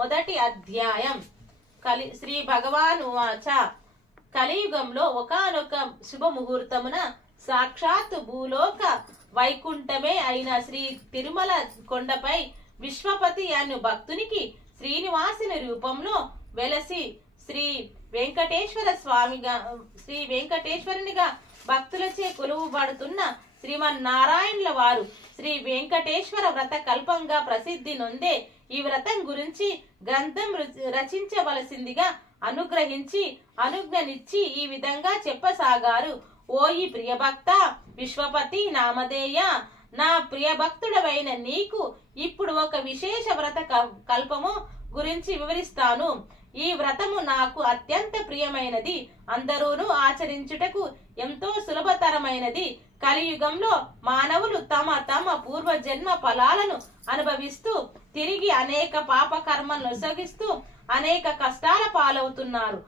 మొదటి అధ్యాయం. శ్రీ భగవాన్ ఉవాచ. కలియుగంలో ఒకానొక శుభముహూర్తమున సాక్షాత్తు భూలోక వైకుంఠమే అయిన శ్రీ తిరుమల కొండపై విశ్వపతి అను భక్తునికి శ్రీనివాసుని రూపంలో వెలసి శ్రీ వెంకటేశ్వరునిగా భక్తులచే కొలువుబడుతున్న శ్రీమన్నారాయణుల వారు శ్రీ వెంకటేశ్వర వ్రత కల్పంగా ప్రసిద్ధి నొందే ఈ వ్రతం గురించి గ్రంథం రచించవలసిందిగా అనుజ్ఞనిచ్చి ఈ విధంగా చెప్పసాగారు. ఓయి ప్రియభక్త విశ్వపతి నామధేయ, నా ప్రియభక్తుడవైన నీకు ఇప్పుడు ఒక విశేష వ్రత కల్పము గురించి వివరిస్తాను. ఈ వ్రతము నాకు అత్యంత ప్రియమైనది, అందరూను ఆచరించుటకు ఎంతో సులభతరమైనది. కలియుగంలో మానవులు తమ తమ పూర్వజన్మ ఫలాలను అనుభవిస్తూ తిరిగి అనేక పాపకర్మలను నొసగిస్తూ అనేక కష్టాల పాలవుతున్నారు.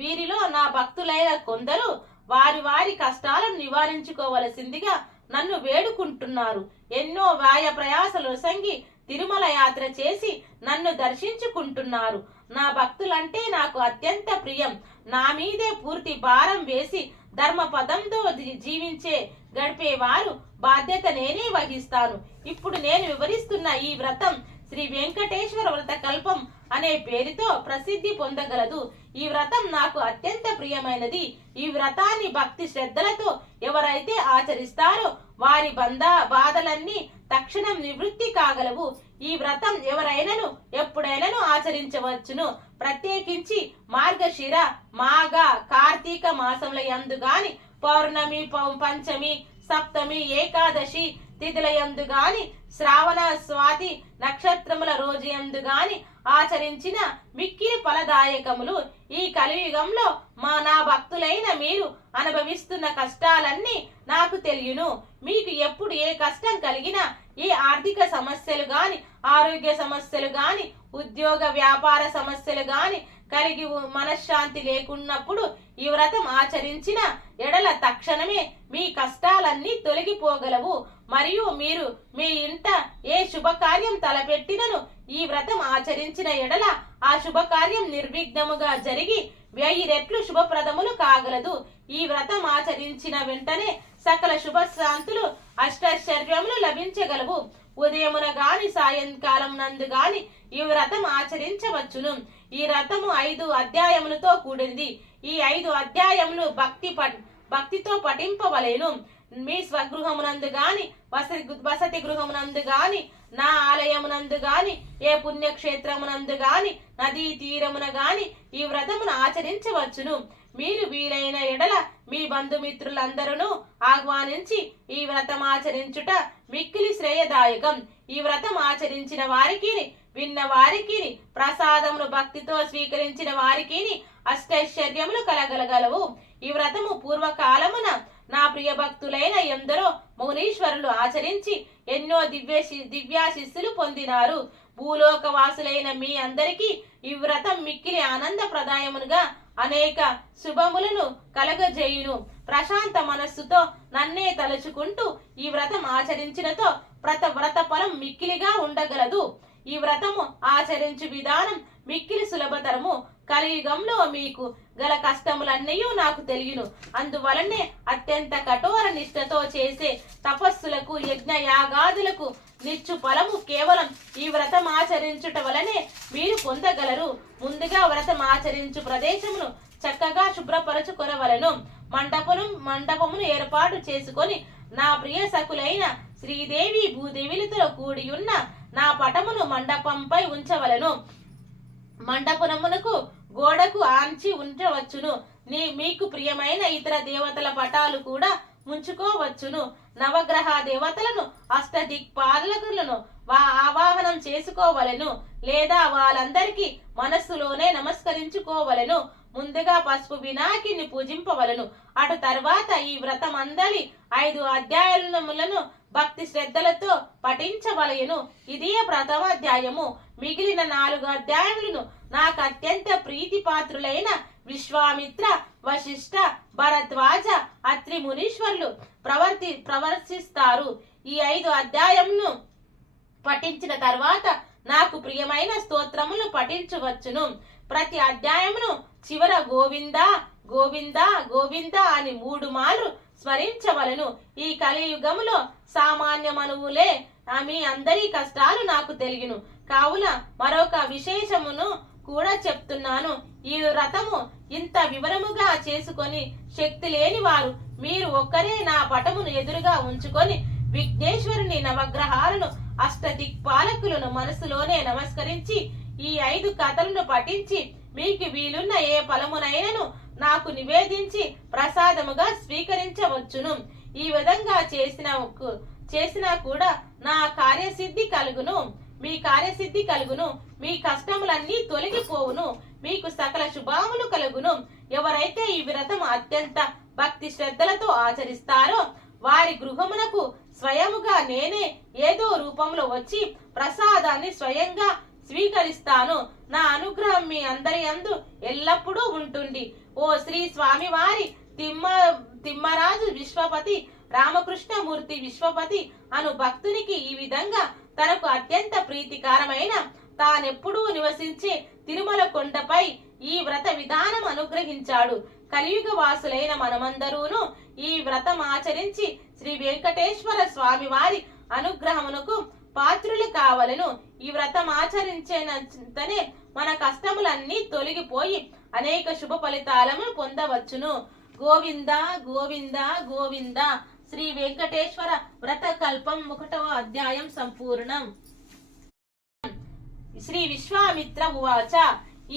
వీరిలో నా భక్తులైన కొందరు వారి వారి కష్టాలను నివారించుకోవలసిందిగా నన్ను వేడుకుంటున్నారు. ఎన్నో వ్యాయ ప్రయాసలు సంగి తిరుమల యాత్ర చేసి నన్ను దర్శించుకుంటున్నారు. నా భక్తులంటే నాకు అత్యంత ప్రియం. నా మీదే పూర్తి భారం వేసి ధర్మ పదంతో జీవించే గడిపేవారు బాధ్యత నేనే వహిస్తాను. ఇప్పుడు నేను వివరిస్తున్న ఈ వ్రతం శ్రీ వెంకటేశ్వర వ్రత కల్పం అనే పేరుతో ప్రసిద్ధి పొందగలదు. ఈ వ్రతం నాకు అత్యంత ప్రియమైనది. ఈ వ్రతాన్ని భక్తి శ్రద్ధలతో ఎవరైతే ఆచరిస్తారో వారి బాధలన్నీ తక్షణం నివృత్తి కాగలవు. ఈ వ్రతం ఎవరైనను ఎప్పుడైనాను ఆచరించవచ్చును. ప్రత్యేకించి మార్గశిర మాఘ కార్తీక మాసముల యందు గాని పౌర్ణమి పంచమి సప్తమి ఏకాదశి తిథుల యందు గాని శ్రావణ స్వాతి నక్షత్రముల రోజు యందు గాని ఆచరించిన మిక్కిలి ఫలదాయకములు. ఈ కలియుగంలో నా భక్తులైన మీరు అనుభవిస్తున్న కష్టాలన్నీ నాకు తెలియను. మీకు ఎప్పుడు ఏ కష్టం కలిగినా, ఏ ఆర్థిక సమస్యలు గాని, ఆరోగ్య సమస్యలు గాని, ఉద్యోగ వ్యాపార సమస్యలు గాని కలిగి మనశ్శాంతి లేకున్నప్పుడు ఈ వ్రతం ఆచరించిన ఎడల తక్షణమే మీ కష్టాలన్నీ తొలగిపోగలవు. మరియు మీరు మీ ఇంట ఏ శుభకార్యం తలపెట్టినను ఈ వ్రతం ఆచరించిన ఎడల ఆ శుభకార్యం నిర్విఘ్నముగా జరిగి 1000 రెట్లు శుభప్రదములు కాగలదు. ఈ వ్రతం ఆచరించిన వెంటనే సకల శుభశాంతులు అష్టైశ్వర్యములు లభించగలవు. ఉదయమున గాని సాయంకాలం నందు గాని ఈ వ్రతం ఆచరించవచ్చును. ఈ వ్రతము 5 అధ్యాయములతో కూడింది. ఈ 5 అధ్యాయములు భక్తితో పఠింపవలేను. మీ స్వగృహమునందు గాని, వసతి గృహమునందు గాని, నా ఆలయమునందు గాని, ఏ పుణ్యక్షేత్రమునందు గాని, నదీ తీరమున గాని ఈ వ్రతమును ఆచరించవచ్చును. మీరు వీలైన ఎడల మీ బంధుమిత్రులందరూ ఆహ్వానించి ఈ వ్రతం ఆచరించుట మిక్కిలి శ్రేయదాయకం. ఈ వ్రతం ఆచరించిన వారికి, విన్న వారికి, ప్రసాదమును భక్తితో స్వీకరించిన వారికి అష్టైశ్వర్యములు కలగలగలవు. ఈ వ్రతము పూర్వకాలమున నా ప్రియ భక్తులైన ఎందరో మౌనీశ్వరులు ఆచరించి ఎన్నో దివ్యాశిస్సులు పొందినారు. భూలోకవాసులైన మీ అందరికీ ఈ వ్రతం మిక్కిలి ఆనందప్రదాయమునుగా అనేక శుభములను కలగజేయును. ప్రశాంత మనస్సుతో నన్నే తలుచుకుంటూ ఈ వ్రతం ఆచరించినతో వ్రత ఫలం మిక్కిలిగా ఉండగలదు. ఈ వ్రతము ఆచరించు విధానం మిక్కిలి సులభతరము. కలియుగంలో మీకు గల కష్టములన్నీ నాకు తెలియను. అందువలనే అత్యంత కఠోర నిష్ఠతో చేసే తపస్సులకు యజ్ఞ యాగాదులకు నిచ్చు ఫలము కేవలం ఈ వ్రతం ఆచరించుట వలనే మీరు పొందగలరు. ముందుగా వ్రతం ఆచరించు ప్రదేశమును చక్కగా శుభ్రపరచుకొనవలను. మండపమును ఏర్పాటు చేసుకొని నా ప్రియ సకులైన శ్రీదేవి భూదేవిలతో కూడి ఉన్న నా పటమును మండపంపై ఉంచవలను. మండపమునకు గోడకు ఆంచి ఉంచవచ్చును. మీకు ప్రియమైన ఇతర దేవతల పటాలు కూడా ఉంచుకోవచ్చును. నవగ్రహ దేవతలను అష్టదిక్పాలకులను ఆవాహనం చేసుకోవలెను. లేదా వాళ్ళందరికీ మనస్సులోనే నమస్కరించుకోవలెను. ముందుగా పసుపు వినాయకుని పూజింపవలను. అటు తర్వాత ఈ వ్రతం అందలి 5 అధ్యాయములను భక్తి శ్రద్ధలతో పఠించవలయను. ఇదే ప్రథమ అధ్యాయము. మిగిలిన 4 అధ్యాయములను నాకు అత్యంత ప్రీతిపాత్రులైన విశ్వామిత్ర, వశిష్ఠ, భరద్వాజ, అత్రి మునీశ్వరులు ప్రవర్తిస్తారు. ఈ 5 అధ్యాయములను పఠించిన తర్వాత నాకు ప్రియమైన స్తోత్రములు పఠించవచ్చును. ప్రతి అధ్యాయమును చివర గోవింద గోవింద గోవింద అని 3 మార్లు స్మరించవలను. ఈ కలియుగములో సామాన్య మనువులే మీ అందరి కష్టాలు నాకు తెలియను. కావున మరొక విశేషమును కూడా చెప్తున్నాను. ఈ వ్రతము ఇంత వివరముగా చేసుకొని శక్తి లేని వారు మీరు ఒక్కరే నా పటమును ఎదురుగా ఉంచుకొని విఘ్నేశ్వరుని నవగ్రహాలను అష్టదిక్పాలకులను మనసులోనే నమస్కరించి ఈ 5 కథలను పఠించి మీకు వీలున్న ఏ ఫలమునైనను నాకు నివేదించి ప్రసాదముగా స్వీకరించవచ్చును. ఈ విధంగా చేసినా కూడా నా కార్యసిద్ధి కలుగును, మీ కార్యసిద్ధి కలుగును, మీ కష్టములన్నీ తొలగిపోవును, మీకు సకల శుభాములు కలుగును. ఎవరైతే ఈ వ్రతం అత్యంత భక్తి శ్రద్ధలతో ఆచరిస్తారో వారి గృహమునకు స్వయముగా నేనే ఏదో రూపంలో వచ్చి ప్రసాదాన్ని స్వయంగా స్వీకరిస్తాను. నా అనుగ్రహం మీ అందరి యందు ఎల్లప్పుడూ ఉంటుంది. ఓ శ్రీ స్వామివారి తిమ్మరాజు విశ్వపతి రామకృష్ణమూర్తి విశ్వపతి అను భక్తునికి ఈ విధంగా తనకు అత్యంత ప్రీతికరమైన తానెప్పుడూ నివసించే తిరుమల కొండపై ఈ వ్రత విధానం అనుగ్రహించాడు. కలియుగ వాసులైన మనమందరూను ఈ వ్రతం ఆచరించి శ్రీ వెంకటేశ్వర స్వామి వారి అనుగ్రహమునకు పాత్రులు కావలను. ఈ వ్రతం ఆచరించేనంతనే మన కష్టములన్నీ తొలగిపోయి అనేక శుభ ఫలితాలను పొందవచ్చును. గోవింద గోవింద గోవింద. శ్రీ వెంకటేశ్వర వ్రత కల్పం 1వ అధ్యాయం సంపూర్ణం. శ్రీ విశ్వామిత్ర ఉవాచ.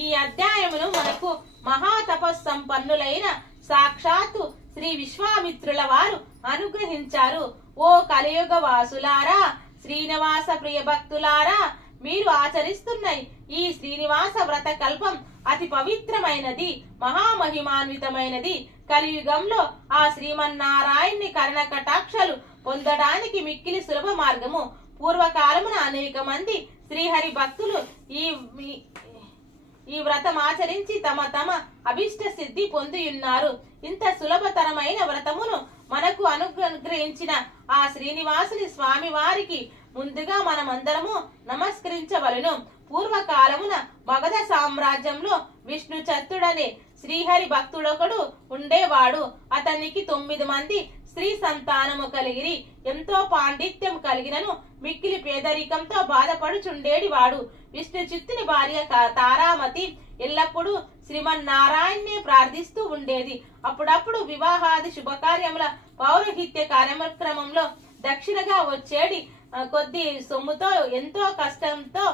ఈ అధ్యాయమును మనకు మహాతపస్సంపన్నులైన సాక్షాత్తు శ్రీ విశ్వామిత్రుల వారు అనుగ్రహించారు. ఓ కలియుగ వాసులారా, శ్రీనివాస ప్రియ భక్తులారా, మీరు ఆచరిస్తున్న ఈ శ్రీనివాస వ్రత కల్పం అతి పవిత్రమైనది, మహామహిమాన్వితమైనది. కలియుగంలో ఆ శ్రీమన్నారాయణ్ణి కరుణ కటాక్షలు పొందడానికి మిక్కిలి సులభ మార్గము. పూర్వకాలమున అనేక మంది శ్రీహరి భక్తులు ఈ వ్రతం ఆచరించి తమ అభిష్ట సిద్ధి పొందియున్నారు. ఇంత సులభతరమైన వ్రతమును మనకు అనుగ్రహించిన ఆ శ్రీనివాసుని స్వామి వారికి ముందుగా మనమందరము నమస్కరించవలను. పూర్వకాలమున మగధ సామ్రాజ్యంలో విష్ణు చత్తుడనే శ్రీహరి భక్తుడొకడు ఉండేవాడు. అతనికి 9 మంది స్త్రీ సంతానము కలిగిరి. ఎంతో పాండిత్యం కలిగినను మిక్కిలి పేదరికంతో బాధపడుచుండేడి వాడు. విష్ణు చిత్తుని భార్య తారామతి ఎల్లప్పుడూ శ్రీమన్నారాయణ్ణి ప్రార్థిస్తూ ఉండేది. అప్పుడప్పుడు వివాహాది శుభకార్యముల పౌరోహిత్య కార్యక్రమంలో దక్షిణగా వచ్చేడి కొద్ది సొమ్ముతో ఎంతో కష్టంతో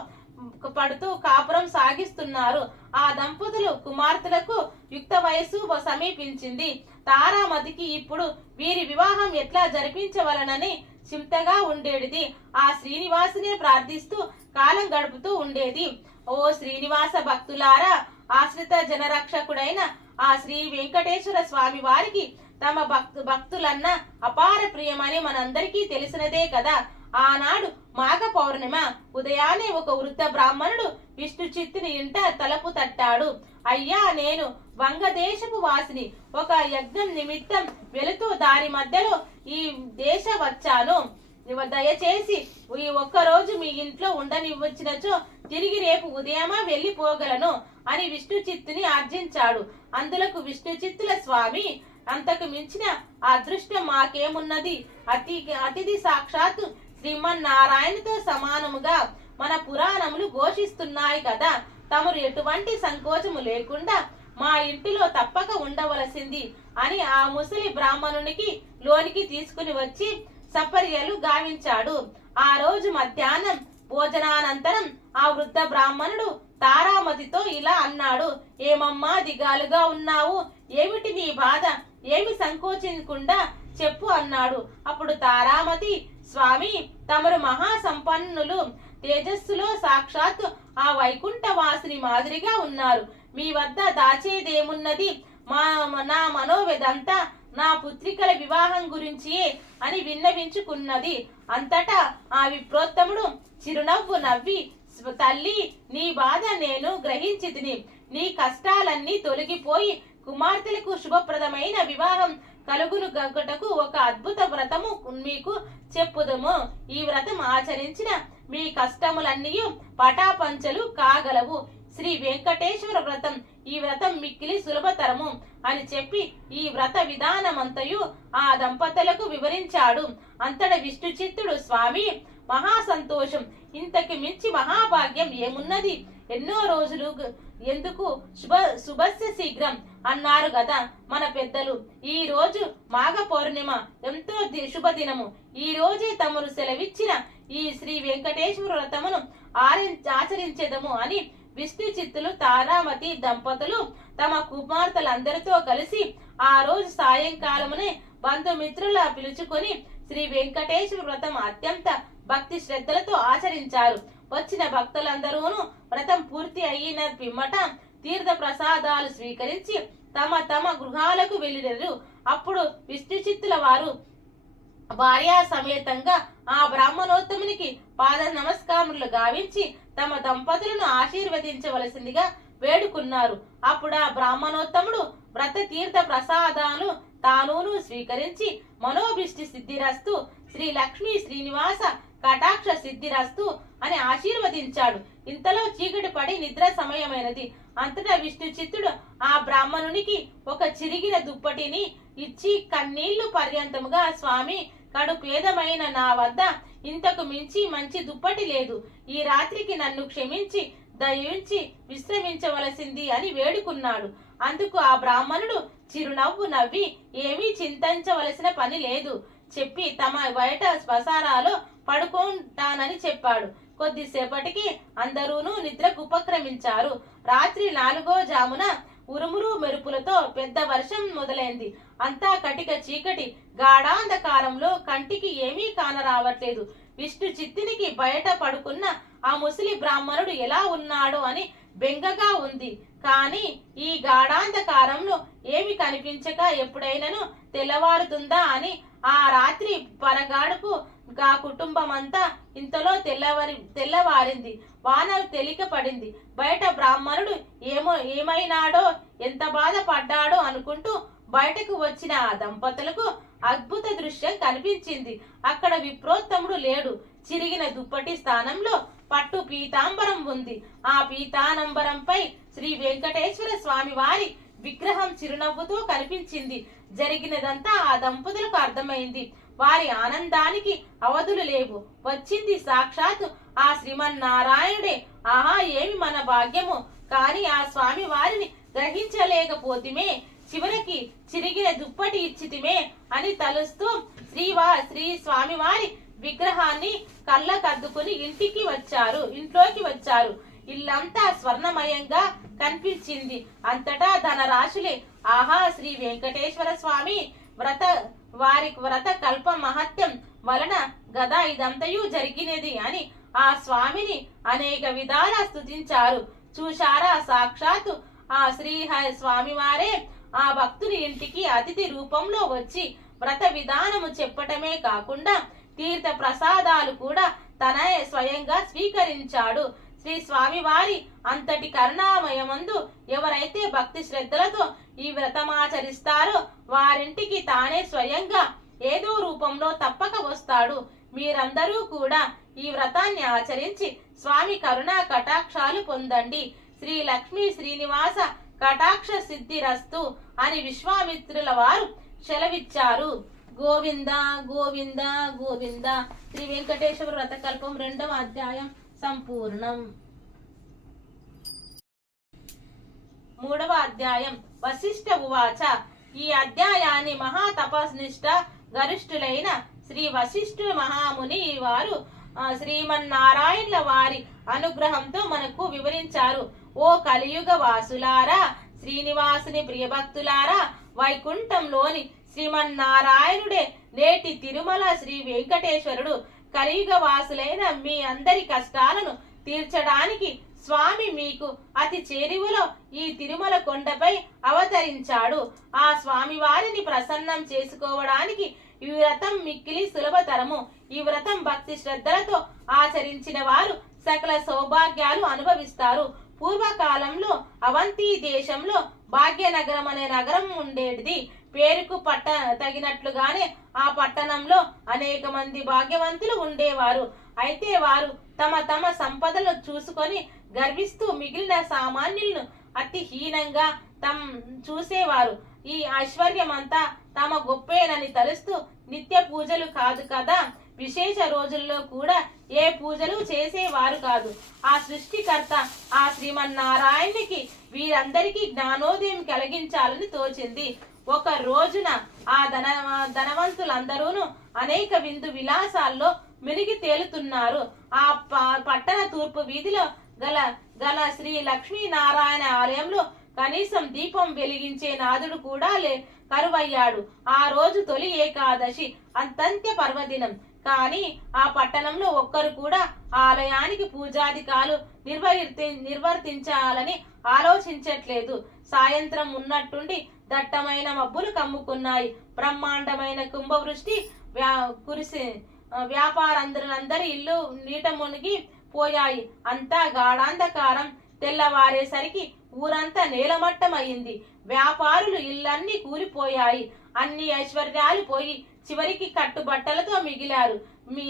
పడుతూ కాపురం సాగిస్తున్నారు. ఆ దంపతులు కుమార్తెలకు యుక్త వయస్సు సమీపించింది. తారామతికి ఇప్పుడు వీరి వివాహం ఎట్లా జరిపించవలనని చింతగా ఉండేది. ఆ శ్రీనివాసునే ప్రార్థిస్తూ కాలం గడుపుతూ ఉండేది. ఓ శ్రీనివాస భక్తులారా, ఆశ్రిత జనరక్షకుడైన ఆ శ్రీ వెంకటేశ్వర స్వామి వారికి తమ భక్తులన్న అపార ప్రియమని మనందరికీ తెలిసినదే కదా. ఆనాడు మాఘ పౌర్ణిమ ఉదయాన్నే ఒక వృద్ధ బ్రాహ్మణుడు విష్ణు చిత్తుని ఇంట తలుపు తట్టాడు. అయ్యా, నేను వంగదేశపు వాసిని. ఒక యజ్ఞం నిమిత్తం వెళుతూ దారి మధ్యలో ఈ దేశ వచ్చాను. దయచేసి ఈ ఒక్కరోజు మీ ఇంట్లో ఉండనివ్వచ్చినచో తిరిగి రేపు ఉదయమా వెళ్లిపోగలను అని విష్ణు చిత్తుని ఆర్జించాడు. అందులకు విష్ణు చిత్తుల స్వామి, అంతకు మించిన అదృష్టం మాకేమున్నది? అతిథి సాక్షాత్తు శ్రీమన్నారాయణతో సమానముగా మన పురాణములు ఘోషిస్తున్నాయి కదా. తమరు ఎటువంటి సంకోచము లేకుండా మా ఇంటిలో తప్పక ఉండవలసింది అని ఆ ముసలి బ్రాహ్మణునికి లోనికి తీసుకుని వచ్చి సపర్యలు గావించాడు. ఆ రోజు మధ్యాహ్నం భోజనానంతరం ఆ వృద్ధ బ్రాహ్మణుడు తారామతితో ఇలా అన్నాడు. ఏమమ్మా దిగాలుగా ఉన్నావు? ఏమిటి నీ బాధ? ఏమి సంకోచించకుండా చెప్పు అన్నాడు. అప్పుడు తారామతి, స్వామి, తమరు మహా సంపన్నులు, తేజస్సులో సాక్షాత్ ఆ వైకుంఠవాసిని మాదిరిగా ఉన్నారు. మీ వద్ద దాచేదేమున్నది? నా మనోవేదంతా నా పుత్రికల వివాహం గురించియే అని విన్నవించుకున్నది. అంతటా ఆ విప్రోత్తముడు చిరునవ్వు నవ్వి, తల్లి, నీ బాధ నేను గ్రహించితిని. నీ కష్టాలన్నీ తొలగిపోయి కుమార్తెలకు శుభప్రదమైన వివాహం కలుగును గగుటకు ఒక అద్భుత వ్రతము మీకు చెప్పుదము. ఈ వ్రతం ఆచరించిన మీ కష్టములన్నీ పటాపంచలు కాగలవు. శ్రీ వెంకటేశ్వర వ్రతం. ఈ వ్రతం మిక్కిలి సులభతరము అని చెప్పి ఈ వ్రత విధానమంతయు ఆ దంపతులకు వివరించాడు. అంతట విష్ణు చిత్తుడు, స్వామి మహా సంతోషం, ఇంతకి మించి మహాభాగ్యం ఏమున్నది? ఎన్నో రోజులు ఎందుకు, శుభస్య శీఘ్రం అన్నారు కదా మన పెద్దలు. ఈ రోజు మాఘ పౌర్ణిమ, ఎంతో శుభదినము. ఈ రోజే తమరు సెలవిచ్చిన ఈ శ్రీ వెంకటేశ్వర వ్రతమును ఆచరించెదము అని విష్ణు చిత్తులు తారామతి దంపతులు తమ కుమార్తెలందరితో కలిసి ఆ రోజు సాయంకాలమునే బంధుమిత్రుల పిలుచుకొని శ్రీ వెంకటేశ్వర వ్రతం అత్యంత భక్తి శ్రద్ధలతో ఆచరించారు. వచ్చిన భక్తులందరూను వ్రతం పూర్తి అయిన పిమ్మట తీర్థ ప్రసాదాలు స్వీకరించి తమ తమ గృహాలకు వెళ్ళినారు. అప్పుడు విష్ణు చిత్తుల వారు భార్యా సమేతంగా ఆ బ్రాహ్మణోత్తమునికి పాద నమస్కారములు గావించి తమ దంపతులను ఆశీర్వదించవలసిందిగా వేడుకున్నారు. అప్పుడు ఆ బ్రాహ్మణోత్తముడు వ్రత తీర్థ ప్రసాదాలు తానూను స్వీకరించి మనోభిష్టి సిద్ధిరస్తు, శ్రీ లక్ష్మీ శ్రీనివాస కటాక్ష సిద్ధిరస్తు అని ఆశీర్వదించాడు. ఇంతలో చీకటి పడి నిద్ర సమయమైనది. అంతటా విష్ణు చిత్తుడు ఆ బ్రాహ్మణునికి ఒక చిరిగిన దుప్పటిని ఇచ్చి కన్నీళ్లు పర్యంతముగా, స్వామి కడు పేదమైన నా వద్ద ఇంతకు మించి మంచి దుప్పటి లేదు. ఈ రాత్రికి నన్ను క్షమించి దయించి విశ్రమించవలసింది అని వేడుకున్నాడు. అందుకు ఆ బ్రాహ్మణుడు చిరునవ్వు నవ్వి, ఏమీ చింతించవలసిన పని లేదు చెప్పి తమ బయట శ్మశానాలో పడుకుంటానని చెప్పాడు. కొద్దిసేపటికి అందరూను నిద్రకు ఉపక్రమించారు. రాత్రి 4వ జామున ఉరుమురు మెరుపులతో పెద్ద వర్షం మొదలైంది. అంతా కటిక చీకటి, గాఢాంధకారంలో కంటికి ఏమీ కానరావట్లేదు. విష్ణు చిత్తునికి బయట పడుకున్న ఆ ముసలి బ్రాహ్మణుడు ఎలా ఉన్నాడో అని బెంగగా ఉంది. కాని ఈ గాఢాంధకారంలో ఏమి కనిపించక ఎప్పుడైనాను తెల్లవారుతుందా అని ఆ రాత్రి పరగాడుపు ఆ కుటుంబమంతా ఇంతలో తెల్లవారింది. వాన తెలిక పడింది. బయట బ్రాహ్మణుడు ఏమైనాడో, ఎంత బాధపడ్డాడో అనుకుంటూ బయటకు వచ్చిన ఆ దంపతులకు అద్భుత దృశ్యం కనిపించింది. అక్కడ విప్రోత్తముడు లేడు. చిరిగిన దుప్పటి స్థానంలో పట్టు పీతాంబరం ఉంది. ఆ పీతానంబరంపై శ్రీ వెంకటేశ్వర స్వామి వారి విగ్రహం చిరునవ్వుతో కనిపించింది. జరిగినదంతా ఆ దంపతులకు అర్థమైంది. వారి ఆనందానికి అవధులు లేవు. వచ్చింది సాక్షాత్ ఆ శ్రీమన్నారాయణుడే. ఆహా, ఏమి మన భాగ్యము! కాని ఆ స్వామి వారిని గ్రహించలేకపోతిమే. చివరికి చిరిగిన దుప్పటి ఇచ్చితిమే అని తలుస్తూ శ్రీ స్వామివారి విగ్రహాన్ని కళ్ళకద్దుకుని ఇంట్లోకి వచ్చారు. ఇల్లంతా స్వర్ణమయంగా కనిపించింది. అంతటా ధనరాశులే. ఆహా, శ్రీ వెంకటేశ్వర స్వామి వారి వ్రత కల్ప మహత్యం వలన గదా ఇదంతయు జరిగినది అని ఆ స్వామిని అనేక విధాల స్తుతించారు. చూశారా, సాక్షాత్తు ఆ శ్రీ స్వామివారే ఆ భక్తుని ఇంటికి అతిథి రూపంలో వచ్చి వ్రత విధానము చెప్పటమే కాకుండా తీర్థ ప్రసాదాలు కూడా తనే స్వయంగా స్వీకరించాడు. శ్రీ స్వామివారి అంతటి కరుణామయమందు ఎవరైతే భక్తి శ్రద్ధలతో ఈ వ్రతమాచరిస్తారో వారింటికి తానే స్వయంగా ఏదో రూపంలో తప్పక వస్తాడు. మీరందరూ కూడా ఈ వ్రతాన్ని ఆచరించి స్వామి కరుణా కటాక్షాలు పొందండి. శ్రీ లక్ష్మీ శ్రీనివాస కటాక్ష సిద్ధిరస్తు అని విశ్వామిత్రుల వారు సెలవిచ్చారు. గోవింద గోవింద గోవింద. శ్రీ వెంకటేశ్వర వ్రతకల్పం 2వ అధ్యాయం సంపూర్ణం. 3వ అధ్యాయం. వశిష్ఠ ఉవాచ. ఈ అధ్యాయాన్ని మహాతపస్నిష్ట గరిష్ఠులైన శ్రీ వశిష్ఠ మహాముని వారు శ్రీమన్నారాయణుల వారి అనుగ్రహంతో మనకు వివరించారు. ఓ కలియుగ వాసులారా, శ్రీనివాసుని ప్రియభక్తులారా, వైకుంఠంలోని శ్రీమన్నారాయణుడే నేటి తిరుమల శ్రీ వెంకటేశ్వరుడు. కలియుగ వాసులైన మీ అందరి కష్టాలను తీర్చడానికి స్వామి మీకు అతి చేరువలో ఈ తిరుమల కొండపై అవతరించాడు. ఆ స్వామి వారిని ప్రసన్నం చేసుకోవడానికి ఈ వ్రతం మిక్కిలి సులభతరము. ఈ వ్రతం భక్తి శ్రద్ధలతో ఆచరించిన వారు సకల సౌభాగ్యాలు అనుభవిస్తారు. పూర్వకాలంలో అవంతి దేశంలో భాగ్యనగరం అనే నగరం ఉండేది. పేరుకు తగినట్లుగానే ఆ పట్టణంలో అనేక మంది భాగ్యవంతులు ఉండేవారు. అయితే వారు తమ తమ సంపదలు చూసుకొని గర్విస్తూ మిగిలిన సామాన్యులను అతి హీనంగా చూసేవారు. ఈ ఐశ్వర్యమంతా తమ గొప్పేనని తలుస్తూ నిత్య పూజలు కాదు కదా, విశేష రోజుల్లో కూడా ఏ పూజలు చేసేవారు కాదు. ఆ సృష్టికర్త ఆ శ్రీమన్నారాయణునికి వీరందరికీ జ్ఞానోదయం కలిగించాలని తోచింది. ఒక రోజున ఆ ధనవంతులందరూను అనేక విందు విలాసాల్లో మునిగి తేలుతున్నారు. ఆ పట్టణ తూర్పు వీధిలో గల శ్రీ లక్ష్మీనారాయణ ఆలయంలో కనీసం దీపం వెలిగించే నాదుడు కూడా కరువయ్యాడు. ఆ రోజు తొలి ఏకాదశి, అంతంత్య పర్వదినం. కానీ ఆ పట్టణంలో ఒక్కరు కూడా ఆలయానికి పూజాధికాలు నిర్వర్తించాలని ఆలోచించట్లేదు. సాయంత్రం ఉన్నట్టుండి దట్టమైన మబ్బులు కమ్ముకున్నాయి. బ్రహ్మాండమైన కుంభవృష్టి కురిసి వ్యాపారందరి ఇల్లు నీట మునిగి పోయాయి. అంతా గాఢాంధకారం. తెల్లవారేసరికి ఊరంతా నేలమట్టమయ్యింది. వ్యాపారులు ఇళ్ళన్నీ కూలిపోయాయి. అన్ని ఐశ్వర్యాలు పోయి చివరికి కట్టుబట్టలతో మిగిలారు.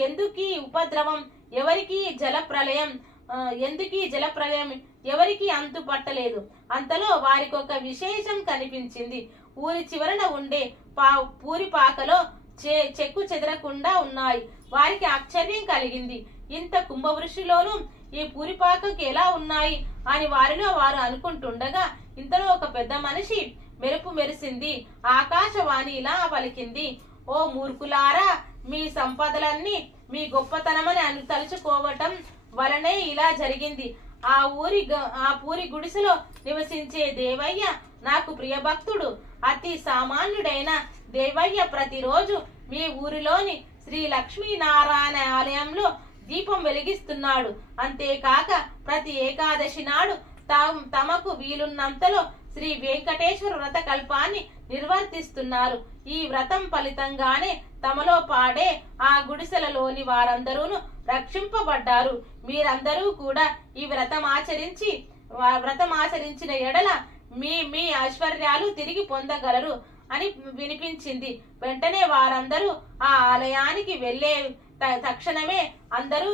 ఎందుకీ ఉపద్రవం, ఎవరికి జలప్రలయం, ఎవరికి అంతు పట్టలేదు. అంతలో వారికి ఒక విశేషం కనిపించింది. ఊరి చివరన ఉండే పూరిపాకలో చెక్కు చెదరకుండా ఉన్నాయి. వారికి ఆశ్చర్యం కలిగింది. ఇంత కుంభవృష్టిలోనూ ఈ పూరిపాకకు ఎలా ఉన్నాయి అని వారిలో వారు అనుకుంటుండగా ఇంతలో ఒక పెద్ద మనిషి మెరుపు మెరిసింది. ఆకాశవాణి ఇలా పలికింది, ఓ మూర్ఖులారా, మీ సంపదలన్నీ మీ గొప్పతనమని తలుచుకోవటం వలనే ఇలా జరిగింది. ఆ పూరి గుడిసెలో నివసించే దేవయ్య నాకు ప్రియభక్తుడు. అతి సామాన్యుడైన దేవయ్య ప్రతిరోజు మీ ఊరిలోని శ్రీ లక్ష్మీనారాయణ ఆలయంలో దీపం వెలిగిస్తున్నాడు. అంతేకాక ప్రతి ఏకాదశి నాడు తమకు వీలున్నంతలో శ్రీ వెంకటేశ్వర వ్రత కల్పాన్ని నిర్వర్తిస్తున్నారు. ఈ వ్రతం ఫలితంగానే తమలో పాడే ఆ గుడిసెలలోని వారందరూ రక్షింపబడ్డారు. మీరందరూ కూడా ఈ వ్రతం ఆచరించిన ఎడల మీ ఐశ్వర్యాలు తిరిగి పొందగలరు అని వినిపించింది. వెంటనే వారందరూ ఆ ఆలయానికి వెళ్లే తక్షణమే అందరూ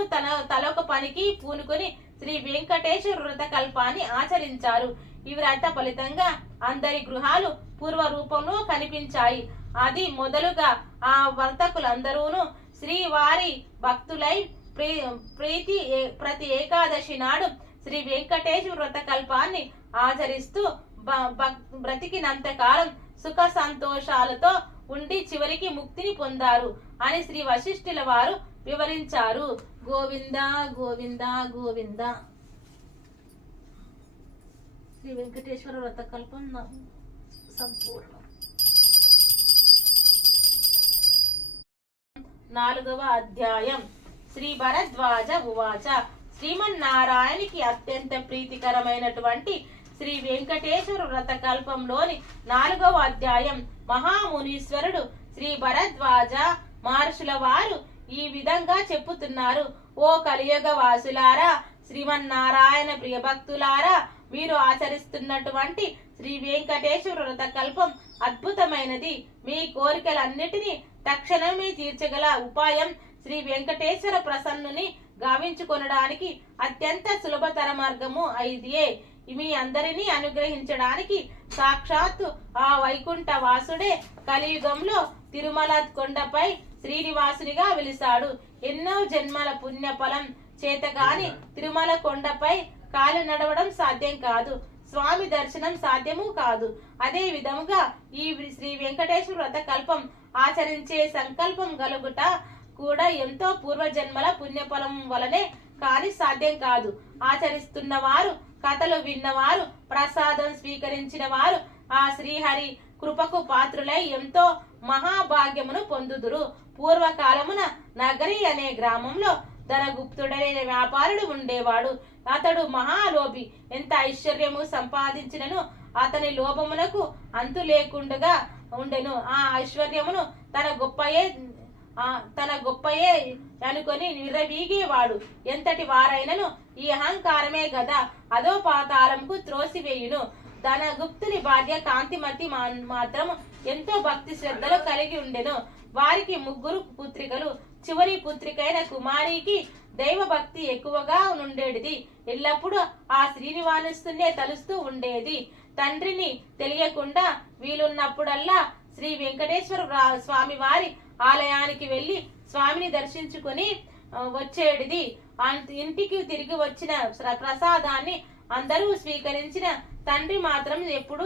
తలొక పనికి పూనుకొని శ్రీ వెంకటేశ్వర వ్రత కల్పాన్ని ఆచరించారు. ఈ వ్రత ఫలితంగా అందరి గృహాలు పూర్వ రూపంలో కనిపించాయి. అది మొదలుగా ఆ వర్తకులందరూను శ్రీవారి భక్తులై ప్రతి ఏకాదశి నాడు శ్రీ వెంకటేశ్వర వ్రత కల్పాన్ని ఆచరిస్తూ బ్రతికినంత కాలం సుఖ సంతోషాలతో ఉండి చివరికి ముక్తిని పొందారు అని శ్రీ వశిష్ఠుల వారు వివరించారు. గోవింద గోవింద గోవింద. శ్రీ వెంకటేశ్వర వ్రత కల్పం సంపూర్ణం. 4వ అధ్యాయం. శ్రీ భరద్వాజ ఉవాచ. శ్రీమన్నారాయణకి అత్యంత ప్రీతికరమైనటువంటి శ్రీ వెంకటేశ్వర వ్రత కల్పంలోని 4వ అధ్యాయం. మహామునీశ్వరుడు శ్రీ భరద్వాజ మహర్షుల వారు ఈ విధంగా చెప్పుతున్నారు. ఓ కలియుగ వాసులారా, శ్రీమన్నారాయణ ప్రియభక్తులారా, మీరు ఆచరిస్తున్నటువంటి శ్రీ వెంకటేశ్వర వ్రత కల్పం అద్భుతమైనది. మీ కోరికలన్నిటినీ తక్షణమే తీర్చగల ఉపాయం శ్రీ వెంకటేశ్వర ప్రసన్నుని గావించుకొనడానికి అత్యంత సులభతర మార్గము ఇదియే. మీ అందరినీ అనుగ్రహించడానికి సాక్షాత్తు ఆ వైకుంఠ వాసుడే కలియుగంలో తిరుమల కొండపై శ్రీనివాసునిగా వెలిసాడు. ఎన్నో జన్మల పుణ్యఫలం చేతగాని తిరుమల కొండపై కాలు నడవడం సాధ్యం కాదు, స్వామి దర్శనం సాధ్యము కాదు. అదే విధముగా ఈ శ్రీ వెంకటేశ్వర వ్రత కల్పం ఆచరించే సంకల్పం గలుగుట కూడా ఎంతో పూర్వజన్మల పుణ్యఫలం వలనే కాని సాధ్యం కాదు. ఆచరిస్తున్న వారు, కథలు విన్నవారు, ప్రసాదం స్వీకరించిన వారు ఆ శ్రీహరి కృపకు పాత్రులై ఎంతో మహాభాగ్యమును పొందుదురు. పూర్వకాలమున నగరి అనే గ్రామంలో ధనగుప్తుడైన వ్యాపారుడు ఉండేవాడు. అతడు మహాలోభి. ఎంత ఐశ్వర్యము సంపాదించినను అతని లోభమునకు అంతు లేకుండగా ఉండెను. ఆ ఐశ్వర్యమును తన గొప్పయే అనుకొని విర్రవీగేవాడు. ఎంతటి వారైనను ఈ అహంకారమే గదా అదో పాతాళంకు త్రోసివేయును. ధనగుప్తుని భార్య కాంతిమతి మాత్రం ఎంతో భక్తి శ్రద్ధలు కలిగి ఉండెను. వారికి 3 పుత్రికలు. చివరి పుత్రికైన కుమారికి దైవ భక్తి ఎక్కువగా ఉండేది. ఎల్లప్పుడూ ఆ శ్రీనివాసునే తలుస్తూ ఉండేది. తండ్రిని తెలియకుండా వీలున్నప్పుడల్లా శ్రీ వెంకటేశ్వర స్వామి వారి ఆలయానికి వెళ్లి స్వామిని దర్శించుకుని వచ్చేటిది. ఇంటికి తిరిగి వచ్చిన ప్రసాదాన్ని అందరూ స్వీకరించిన తండ్రి మాత్రం ఎప్పుడూ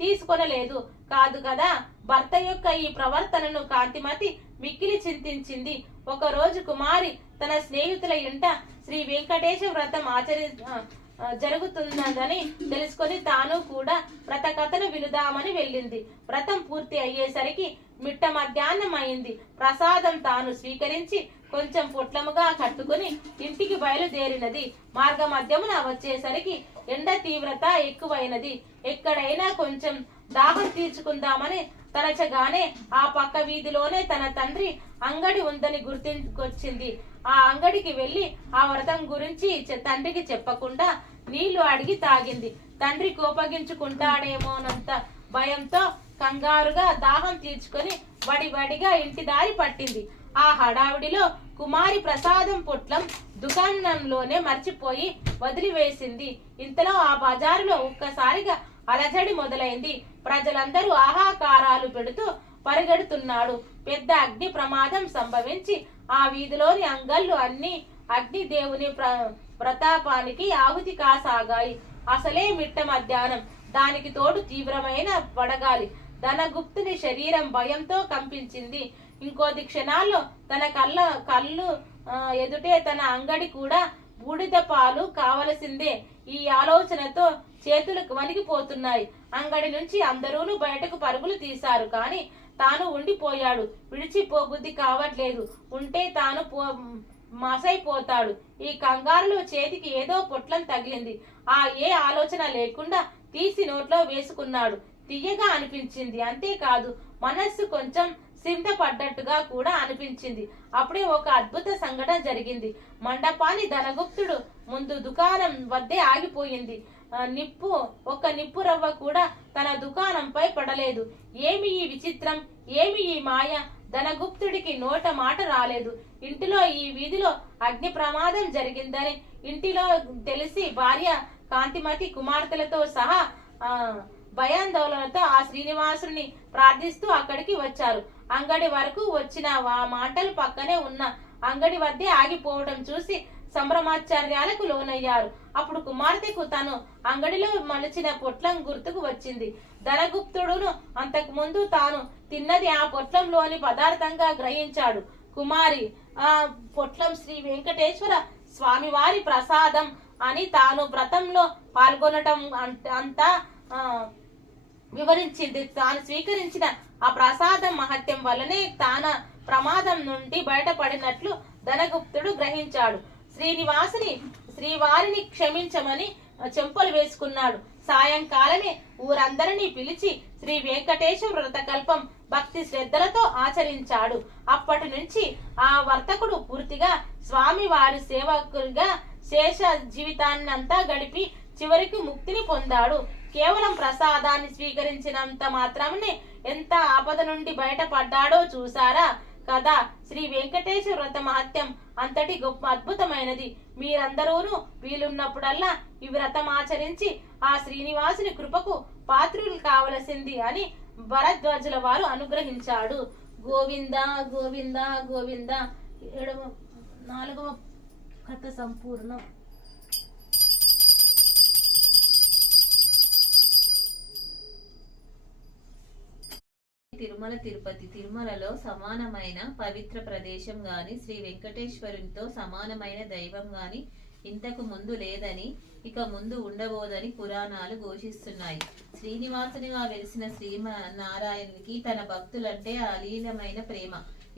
తీసుకొనలేదు కాదు కదా. భర్త యొక్క ఈ ప్రవర్తనను కాంతిమతి మిక్కిలి చింతించింది. ఒక రోజు కుమారి తన స్నేహితుల ఇంట శ్రీ వెంకటేశ్వర వ్రతం జరుగుతుందని తెలుసుకొని తాను కూడా వ్రత కథను వినుదామని వెళ్ళింది. వ్రతం పూర్తి అయ్యేసరికి మిట్ట మధ్యాహ్నం అయింది. ప్రసాదం తాను స్వీకరించి కొంచెం పొట్లముగా కట్టుకుని ఇంటికి బయలుదేరినది. మార్గ మధ్యమున వచ్చేసరికి ఎండ తీవ్రత ఎక్కువైనది. ఎక్కడైనా కొంచెం దాహం తీర్చుకుందామని తలచగానే ఆ పక్క వీధిలోనే తన తండ్రి అంగడి ఉందని గుర్తుకొచ్చింది. ఆ అంగడికి వెళ్లి ఆ వ్రతం గురించి తండ్రికి చెప్పకుండా నీళ్లు అడిగి తాగింది. తండ్రి కోపగించుకుంటాడేమోనంత భయంతో కంగారుగా దాహం తీర్చుకొని వడివడిగా ఇంటి దారి పట్టింది. ఆ హడావిడిలో కుమారి ప్రసాదం పొట్లం దుకాణంలోనే మర్చిపోయి వదిలివేసింది. ఇంతలో ఆ బజారులో ఒక్కసారిగా అలజడి మొదలైంది. ప్రజలందరూ ఆహాకారాలు పెడుతూ పరిగెడుతున్నాడు. పెద్ద అగ్ని ప్రమాదం సంభవించి ఆ వీధిలోని అంగళ్ళు అన్ని అగ్ని దేవుని ప్రతాపానికి ఆహుతి కాసాగాయి. అసలే మిట్ట మధ్యాహ్నం, దానికి తోడు తీవ్రమైన వడగాలి. ధనగుప్తుని శరీరం భయంతో కంపించింది. ఇంకొద్ది క్షణాల్లో తన కళ్ళు ఎదుటే తన అంగడి కూడా బూడిద పాలు కావలసిందే. ఈ ఆలోచనతో చేతులు వణికిపోతున్నాయి. అంగడి నుంచి అందరూను బయటకు పరుగులు తీశారు. కానీ తాను ఉండిపోయాడు. విడిచిపోబుద్ధి కావట్లేదు. ఉంటే తాను మసైపోతాడు. ఈ కంగారులో చేతికి ఏదో పొట్లం తగిలింది. ఏ ఆలోచన లేకుండా తీసి నోట్లో వేసుకున్నాడు. తీయగా అనిపించింది. అంతేకాదు మనస్సు కొంచెం సింధపడ్డట్టుగా కూడా అనిపించింది. అప్పుడే ఒక అద్భుత సంఘటన జరిగింది. మండపాన్ని ధనగుప్తుడు ముందు దుకాణం వద్దే ఆగిపోయింది. ఒక్క నిప్పు రవ్వ కూడా తన దుకాణంపై పడలేదు. ఏమి ఈ విచిత్రం, ఏమి ఈ మాయ? ధనగుప్తుడికి నోట మాట రాలేదు. ఇంటిలో ఈ వీధిలో అగ్ని ప్రమాదం జరిగిందని ఇంటిలో తెలిసి భార్య కాంతిమతి కుమార్తెలతో సహా భయాందోళనతో ఆ శ్రీనివాసుని ప్రార్థిస్తూ అక్కడికి వచ్చారు. అంగడి వరకు వచ్చిన ఆ మాటలు పక్కనే ఉన్న అంగడి వద్దే ఆగిపోవడం చూసి సంభ్రమాశ్చర్యాలకు లోనయ్యారు. అప్పుడు కుమార్తెకు తను అంగడిలో మలిచిన పొట్లం గుర్తుకు వచ్చింది. ధనగుప్తుడును అంతకు ముందు తాను తిన్నది ఆ పొట్లంలోని పదార్థంగా గ్రహించాడు. కుమారి, ఆ పొట్లం శ్రీ వెంకటేశ్వర స్వామివారి ప్రసాదం అని తాను వ్రతంలో పాల్గొనటం అంతా వివరించింది. తాను స్వీకరించిన ఆ ప్రసాదం మహత్యం వల్లనే తాన ప్రమాదం నుండి బయటపడినట్లు ధనగుప్తుడు గ్రహించాడు. శ్రీవారిని క్షమించమని చెంపలు వేసుకున్నాడు. సాయంకాలమే ఊరందరినీ పిలిచి శ్రీ వెంకటేశ్వర వ్రతకల్పం భక్తి శ్రద్ధలతో ఆచరించాడు. అప్పటి నుంచి ఆ వర్తకుడు పూర్తిగా స్వామి వారి సేవకుడిగా శేష జీవితాన్నంతా గడిపి చివరికి ముక్తిని పొందాడు. కేవలం ప్రసాదాన్ని స్వీకరించినంత మాత్రమే ఎంత ఆపద నుండి బయటపడ్డాడో చూసారా కదా. శ్రీ వెంకటేశ్వర వ్రత మహత్యం అంతటి గొప్ప అద్భుతమైనది. మీరందరూను వీలున్నప్పుడల్లా ఈ వ్రతం ఆచరించి ఆ శ్రీనివాసుని కృపకు పాత్రులు కావలసింది అని భరద్వాజుల వారు అనుగ్రహించాడు. గోవింద గోవింద గోవింద. 4వ కథ సంపూర్ణం. తిరుమల తిరుపతి. తిరుమలలో సమానమైన పవిత్ర ప్రదేశం గాని, శ్రీ వెంకటేశ్వరునితో సమానమైన దైవం గాని ఇంతకు ముందు లేదని, ఇక ముందు ఉండబోదని పురాణాలు ఘోషిస్తున్నాయి. శ్రీనివాసునిగా వెలిసిన శ్రీనారాయణునికి తన భక్తులంటే అలీనమైన ప్రేమ.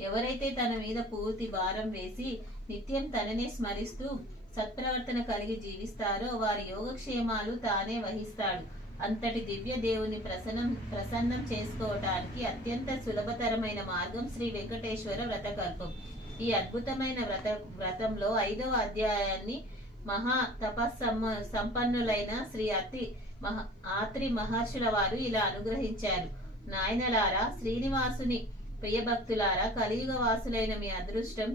ఎవరైతే తన మీద పూర్తి భారం వేసి నిత్యం తననే స్మరిస్తూ సత్ప్రవర్తన కలిగి జీవిస్తారో వారి యోగక్షేమాలు తానే వహిస్తాడు. అంతటి దివ్య దేవుని ప్రసన్నం చేసుకోవటానికి అత్యంత సులభతరమైన మార్గం శ్రీ వెంకటేశ్వర వ్రతకల్పం. ఈ అద్భుతమైన వ్రతంలో 5వ అధ్యాయాన్ని మహా సంపన్నులైన శ్రీ ఆత్రి మహర్షుల వారు ఇలా అనుగ్రహించారు. నాయనలారా, శ్రీనివాసుని ప్రియభక్తులారా, కలియుగ వాసులైన మీ అదృష్టం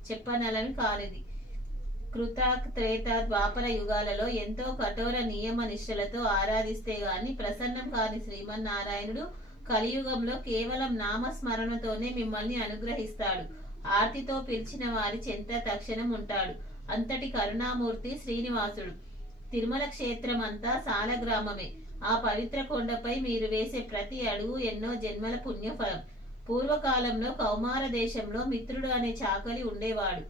చెప్పనలని కానిది. కృత, త్రేత, ద్వాపర యుగాలలో ఎంతో కఠోర నియమ నిష్ఠలతో ఆరాధిస్తే గాని ప్రసన్నం కాని శ్రీమన్నారాయణుడు కలియుగంలో కేవలం నామస్మరణతోనే మిమ్మల్ని అనుగ్రహిస్తాడు. ఆర్తితో పిలిచిన వారి చెంత తక్షణం ఉంటాడు. అంతటి కరుణామూర్తి శ్రీనివాసుడు. తిరుమల క్షేత్రం అంతా సాలగ్రామమే. ఆ పవిత్ర కొండపై మీరు వేసే ప్రతి అడుగు ఎన్నో జన్మల పుణ్యఫలం. పూర్వకాలంలో కౌమార దేశంలో మిత్రుడు అనే చాకలి ఉండేవాడు.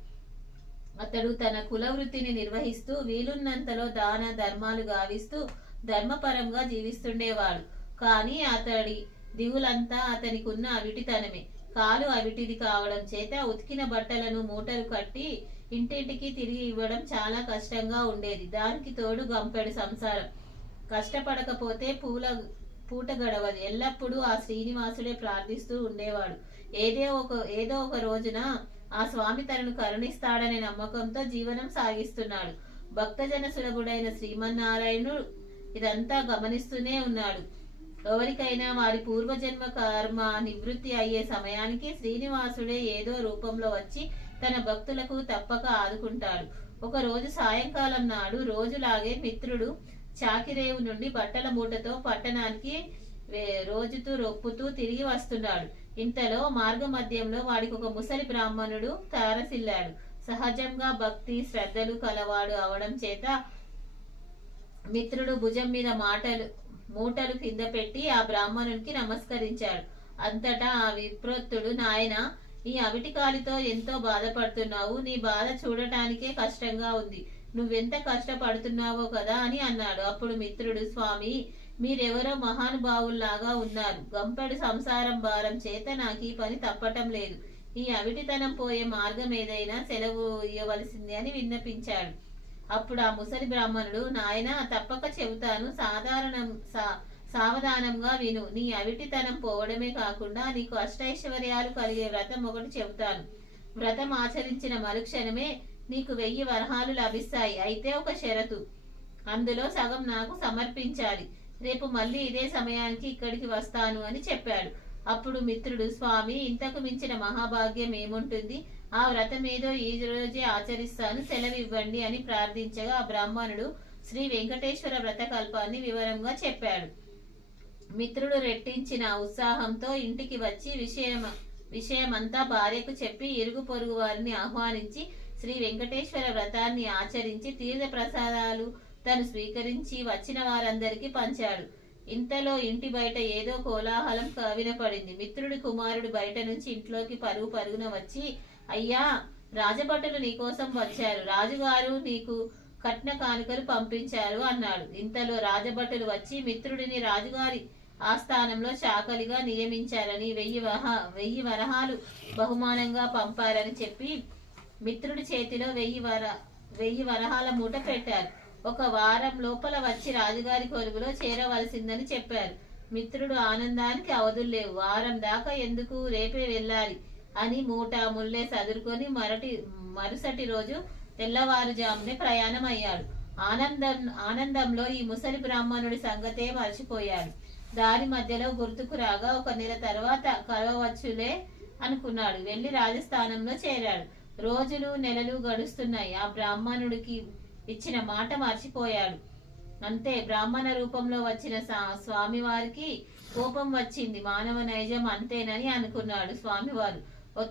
అతడు తన కుల వృత్తిని నిర్వహిస్తూ వీలున్నంతలో దాన ధర్మాలు గావిస్తూ ధర్మపరంగా జీవిస్తుండేవాడు. కానీ అతడి దిగులంతా అతనికున్న అవిటితనమే. కాలు అవిటిది కావడం చేత ఉతికిన బట్టలను మూటలు కట్టి ఇంటింటికి తిరిగి ఇవ్వడం చాలా కష్టంగా ఉండేది. దానికి తోడు గంపెడు సంసారం. కష్టపడకపోతే పూట గడవదు. ఎల్లప్పుడూ ఆ శ్రీనివాసుడే ప్రార్థిస్తూ ఉండేవాడు. ఏదో ఒక రోజున ఆ స్వామి తనను కరుణిస్తాడనే నమ్మకంతో జీవనం సాగిస్తున్నాడు. భక్తజన సులభుడైన శ్రీమన్నారాయణుడు ఇదంతా గమనిస్తూనే ఉన్నాడు. ఎవరికైనా వారి పూర్వజన్మ కర్మ నివృత్తి అయ్యే సమయానికి శ్రీనివాసుడే ఏదో రూపంలో వచ్చి తన భక్తులకు తప్పక ఆదుకుంటాడు. ఒక రోజు సాయంకాలం నాడు రోజులాగే మిత్రుడు చాకిరేవు నుండి బట్టల మూటతో పట్టణానికి రోజుతూ రొప్పుతూ తిరిగి వస్తున్నాడు. ఇంతలో మార్గ మధ్యంలో వాడికి ఒక ముసలి బ్రాహ్మణుడు తారసిల్లాడు. సహజంగా భక్తి శ్రద్ధలు కలవాడు అవడం చేత మిత్రుడు భుజం మీద మూటలు కింద పెట్టి ఆ బ్రాహ్మణునికి నమస్కరించాడు. అంతటా ఆ విప్రోత్తుడు, నాయన, ఈ అవిటికాలితో ఎంతో బాధపడుతున్నావు. నీ బాధ చూడటానికే కష్టంగా ఉంది. నువ్వెంత కష్టపడుతున్నావో కదా అని అన్నాడు. అప్పుడు మిత్రుడు, స్వామి, మీరెవరో మహానుభావుల్లాగా ఉన్నారు. గంపెడు సంసారం భారం చేత నాకు ఈ పని తప్పటం లేదు. ఈ అవిటితనం పోయే మార్గం ఏదైనా సెలవు ఇవ్వవలసింది అని విన్నపించాడు. అప్పుడు ఆ ముసలి బ్రాహ్మణుడు, నాయన, తప్పక చెబుతాను, సావధానంగా విను. నీ అవిటితనం పోవడమే కాకుండా నీకు అష్టైశ్వర్యాలు కలిగే వ్రతం ఒకటి చెబుతాను. వ్రతం ఆచరించిన మరుక్షణమే నీకు 1000 వరహాలు లభిస్తాయి. అయితే ఒక షరతు, అందులో సగం నాకు సమర్పించాలి. రేపు మళ్ళీ ఇదే సమయానికి ఇక్కడికి వస్తాను అని చెప్పాడు. అప్పుడు మిత్రుడు, స్వామి, ఇంతకు మించిన మహాభాగ్యం ఏముంటుంది? ఆ వ్రతం ఏదో ఈ రోజే ఆచరిస్తాను, సెలవు ఇవ్వండి అని ప్రార్థించగా ఆ బ్రాహ్మణుడు శ్రీ వెంకటేశ్వర వ్రతకల్పాన్ని వివరంగా చెప్పాడు. మిత్రుడు రెట్టించిన ఉత్సాహంతో ఇంటికి వచ్చి విషయమంతా భార్యకు చెప్పి ఇరుగు పొరుగు వారిని ఆహ్వానించి శ్రీ వెంకటేశ్వర వ్రతాన్ని ఆచరించి తీర్థ ప్రసాదాలు తను స్వీకరించి వచ్చిన వారందరికీ పంచాడు. ఇంతలో ఇంటి బయట ఏదో కోలాహలం వినపడింది. మిత్రుడి కుమారుడు బయట నుంచి ఇంట్లోకి పరుగున వచ్చి, అయ్యా, రాజభటులు నీకోసం వచ్చారు. రాజుగారు నీకు కట్న కానుకలు పంపించారు అన్నాడు. ఇంతలో రాజభటులు వచ్చి మిత్రుడిని రాజుగారి ఆస్థానంలో చాకలిగా నియమించారని 1000 వరహాలు బహుమానంగా పంపారని చెప్పి మిత్రుడి చేతిలో 1000 వరహాల మూట పెట్టారు. ఒక వారం లోపల వచ్చి రాజుగారి కొలువులో చేరవలసిందని చెప్పారు. మిత్రుడు ఆనందానికి అవధుల్లేవు. వారం దాకా ఎందుకు, రేపే వెళ్ళాలి అని మూట ముల్లే సదురుకొని మరుసటి రోజు తెల్లవారుజామునే ప్రయాణం అయ్యాడు. ఆనందంలో ఈ ముసలి బ్రాహ్మణుడి సంగతే మర్చిపోయాడు. దారి మధ్యలో గుర్తుకు రాగా ఒక నెల తర్వాత కలవచ్చులే అనుకున్నాడు. వెళ్లి రాజస్థానంలో చేరాడు. రోజులు నెలలు గడుస్తున్నాయి. ఆ బ్రాహ్మణుడికి ఇచ్చిన మాట మర్చిపోయాడు. అంతే, బ్రాహ్మణ రూపంలో వచ్చిన స్వామివారికి కోపం వచ్చింది. మానవ నైజం అంతేనని అనుకున్నాడు. స్వామివారు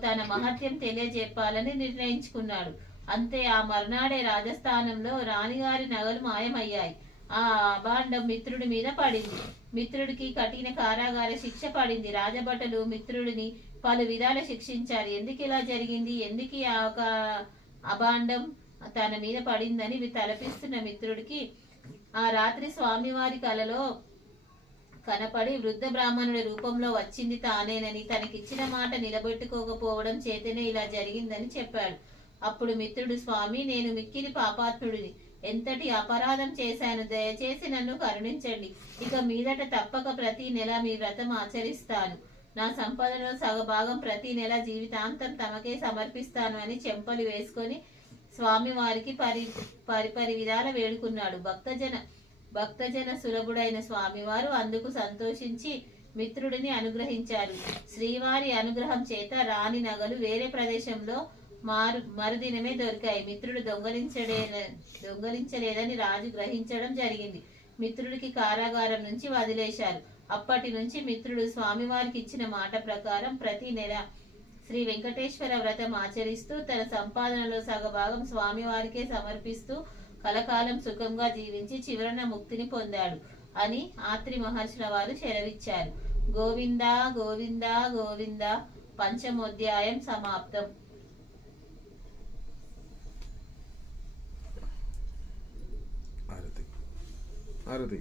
తన మహత్యం తెలియజెప్పాలని నిర్ణయించుకున్నాడు. అంతే, ఆ మర్నాడే రాజస్థానంలో రాణిగారి నగలు మాయమయ్యాయి. ఆ అభాండం మిత్రుడి మీద పడింది. మిత్రుడికి కఠిన కారాగార శిక్ష పడింది. రాజభటులు మిత్రుడిని పలు విధాల శిక్షించారు. ఎందుకు ఇలా జరిగింది, ఎందుకు ఆ అభాండం తన మీద పడిందని తలపిస్తున్న మిత్రుడికి ఆ రాత్రి స్వామివారి కలలో కనపడి వృద్ధ బ్రాహ్మణుడి రూపంలో వచ్చింది తానేనని, తనకిచ్చిన మాట నిలబెట్టుకోకపోవడం చేతనే ఇలా జరిగిందని చెప్పాడు. అప్పుడు మిత్రుడు, స్వామి, నేను మిక్కిలి పాపాత్ముడిని. ఎంతటి అపరాధం చేశాను, దయచేసి నన్ను కరుణించండి. ఇక మీదట తప్పక ప్రతి నెల మీ వ్రతం ఆచరిస్తాను. నా సంపదలో సగభాగం ప్రతి నెల జీవితాంతం తమకే సమర్పిస్తాను అని చెంపలు వేసుకొని స్వామి వారికి పరి విధాల వేడుకున్నాడు. భక్తజన సులభుడైన స్వామివారు అందుకు సంతోషించి మిత్రుడిని అనుగ్రహించారు. శ్రీవారి అనుగ్రహం చేత రాణి నగలు వేరే ప్రదేశంలో మరుదినమే దొరికాయి. మిత్రుడు దొంగలించలేదని రాజు గ్రహించడం జరిగింది. మిత్రుడికి కారాగారం నుంచి వదిలేశారు. అప్పటి నుంచి మిత్రుడు స్వామివారికి ఇచ్చిన మాట ప్రకారం ప్రతి నెల శ్రీ వెంకటేశ్వర వ్రతం ఆచరిస్తూ తన సంపాదనలో సగభాగం స్వామివారికే సమర్పిస్తూ కలకాలం సుఖంగా జీవించి చివరన ముక్తిని పొందాడు అని ఆత్రి మహర్షుల వారు సెలవిచ్చారు. గోవింద గోవింద గోవింద. పంచమోధ్యాయం సమాప్తం. ఆరతి